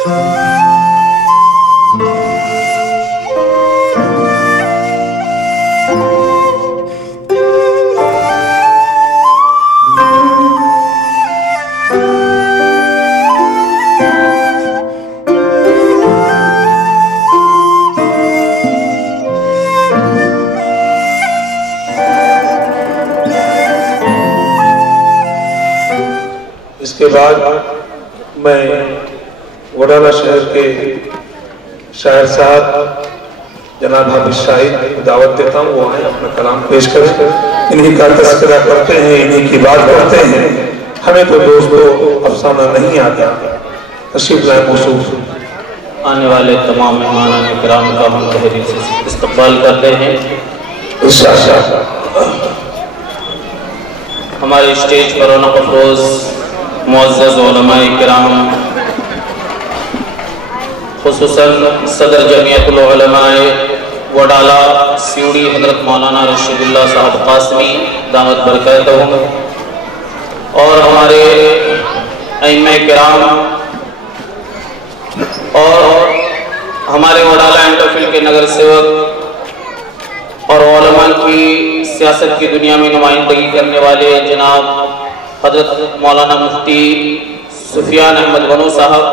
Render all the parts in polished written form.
اس کے بعد میں وڈالہ شہر کے شاعر صاحب جناب حافظ شاہد کو دعوت دیتا ہوں، وہ آئیں اپنا کلام پیش کریں، انہی کا تذکرہ کرتے ہیں، انہی کی بات کرتے ہیں، ہمیں تو دوستو افسانہ نہیں آتا۔ تشریف لائیں موصوف۔ آنے والے تمام مہمانان کرام کا ہم تحریر سے استقبال کرتے ہیں۔ ہمارے اسٹیج پر رونق افروز معزز علماء کرام، خصوصاً صدر جمعیت العلماء وڈالہ سیوڑی حضرت مولانا رشید اللہ صاحب قاسمی دامت برکاتہم، اور ہمارے ائمہ کرام اور ہمارے وڈالہ انٹرفیل کے نگر سیوک اور علماء کی سیاست کی دنیا میں نمائندگی کرنے والے جناب حضرت مولانا مفتی سفیان احمد بنو صاحب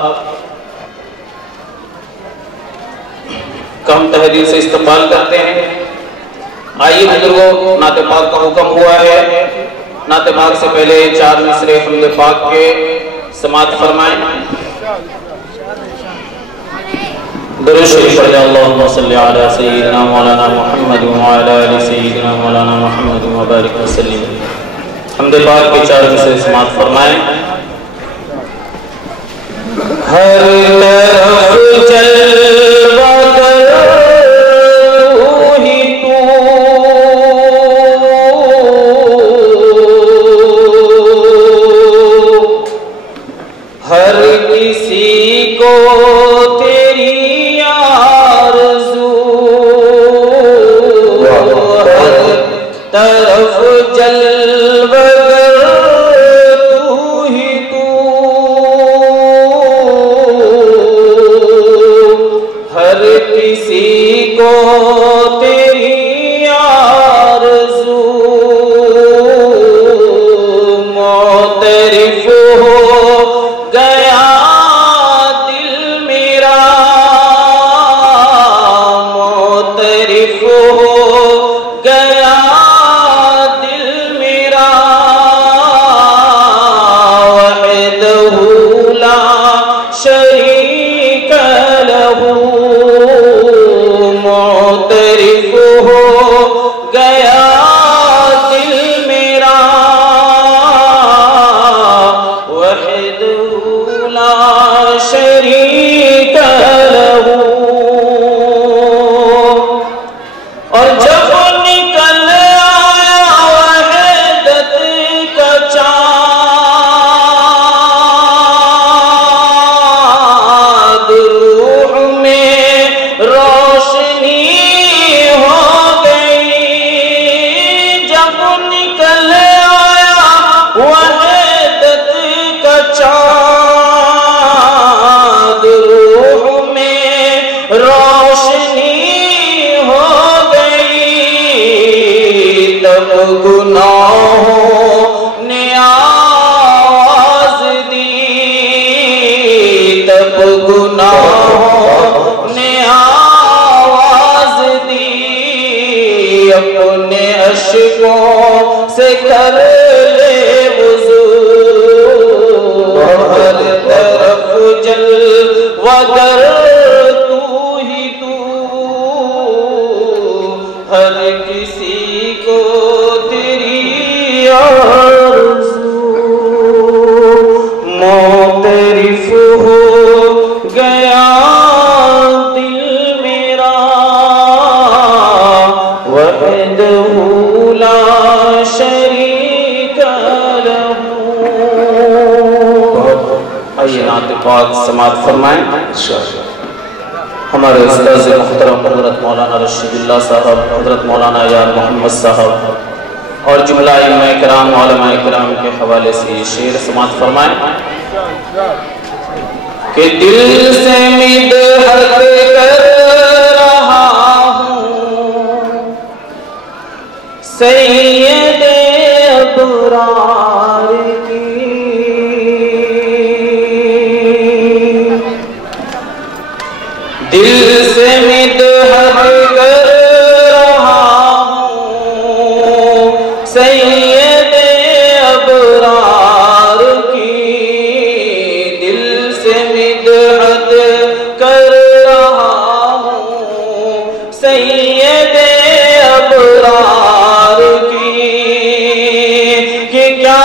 کا ہم تحریر سے استقبال کرتے ہیں۔ آئیے بزرگوں، نعت پاک کا حکم ہوا ہے، نعت پاک سے پہلے 4 مصرے حمد پاک کے سماعت فرمائیں۔ درود شریف پڑھ لیں۔ اللہم صلی علی سیدنا مولانا محمد وعلی آل سیدنا مولانا محمد وبارک وسلم۔ حمد پاک کے 4 مصرے سماعت فرمائیں۔ ہر طرف جلوہ کر تو ہی تو، ہر کسی کو تیری آرزو، ہر طرف جلوہ سے کر لے وضو، ہر طرف جلوہ گر تو ہی تو، ہر کسی کو تیری آرزو، معترف ہو گیا دل میرا وحدہ لا شریک لہ۔ آئیے نعت پاک سماعت فرمائیں۔ ہمارے استاذ محترم حضرت مولانا رشید اللہ صاحب، حضرت مولانا یار محمد صاحب اور جملہ ائمہ کرام علماء کرام کے حوالے سے یہ شعر سماعت فرمائیں۔ کہ دل سے مدحت کر رہا ہوں سید ابرار کی، دل سے مدحت کر رہا ہوں سید ابرار کی، دل سے مدحت کر رہا ہوں سید ابرار کی، کہ کیا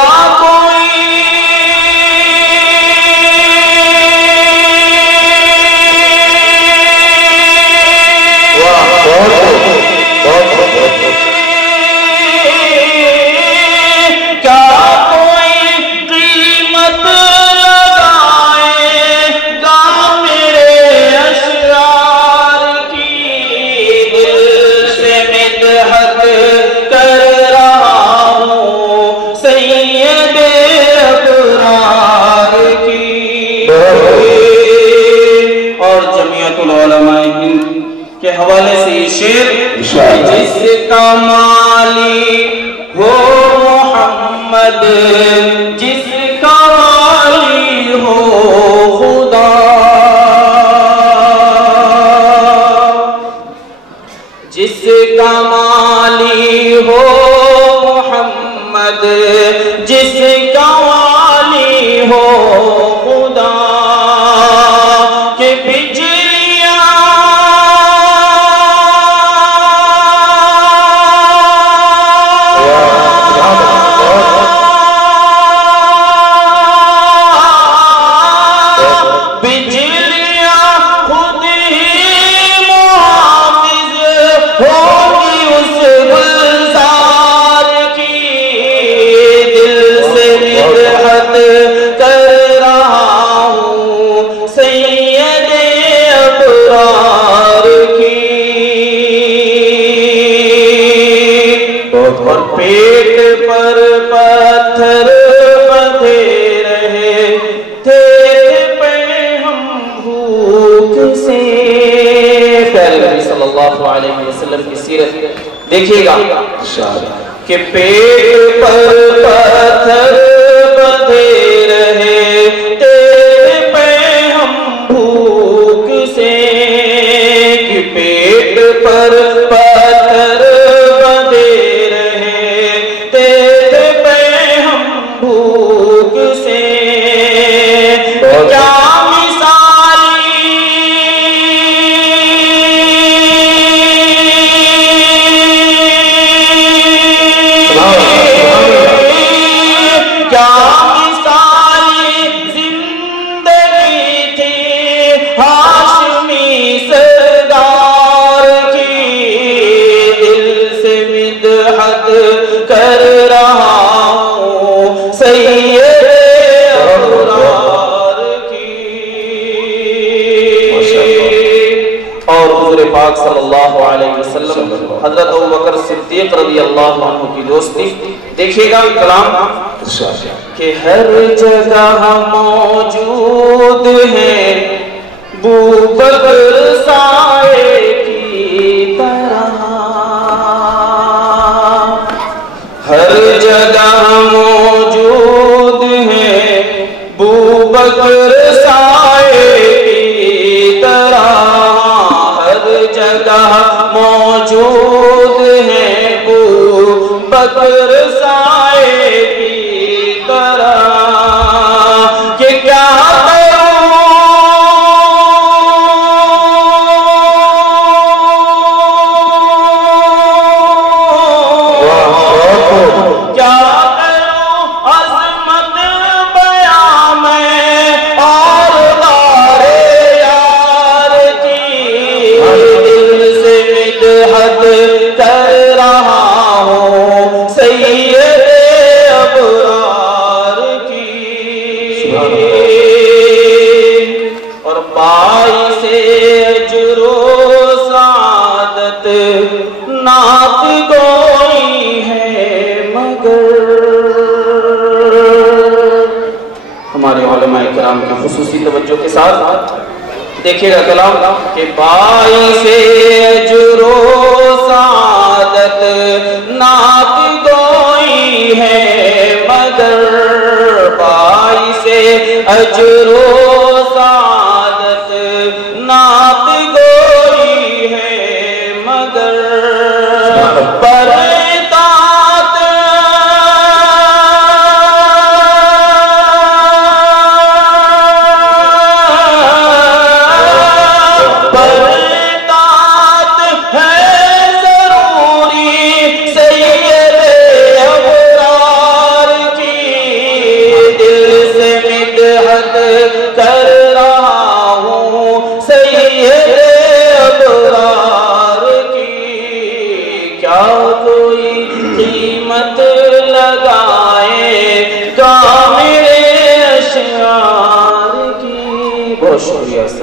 کے حوالے سے یہ شعر، جس کا مالی ہو محمد، جس کا مالی ہو خدا، جس کا مالی ہو محمد، جس کا مالی ہو خدا، کہ پیٹ پر پتھر بندھے رہے تھے پہ ہم بھوک سے، پیارے نبی صلی اللہ علیہ وسلم کی سیرت دیکھیے گا کہ پیٹ پر پتھر بندھے رہے تھے پہ ہم بھوک سے، کہ پیٹ پر پتھر کر رہا ہوں سید ابرار کی، اور حضور پاک صلی اللہ علیہ وسلم حضرت ابوبکر صدیق رضی اللہ عنہ کی دوستی دیکھیے گا کلام، کہ ہر جگہ موجود ہے ابوبکر سائے کی طرح، ہر جگہ موجود ہے ابوبکر سائے کی طرح، ہر جگہ موجود ہے ابوبکر سائے کی طرح، کہ کیا کر رہا ہوں سید ابرار کی، اور باعث اجر و سعادت نعت گوئی ہے مگر، ہمارے علماء کرام کی خصوصی توجہ کے ساتھ دیکھیے گا کلام کہ باعث اجر و سعادت نعت گوئی ہے مگر باعث اجر و سعادت نعت گوئی ہے مگر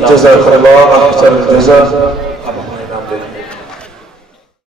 جزاک اللہ احسن الجزا. اب ہمارے نام دے دیں.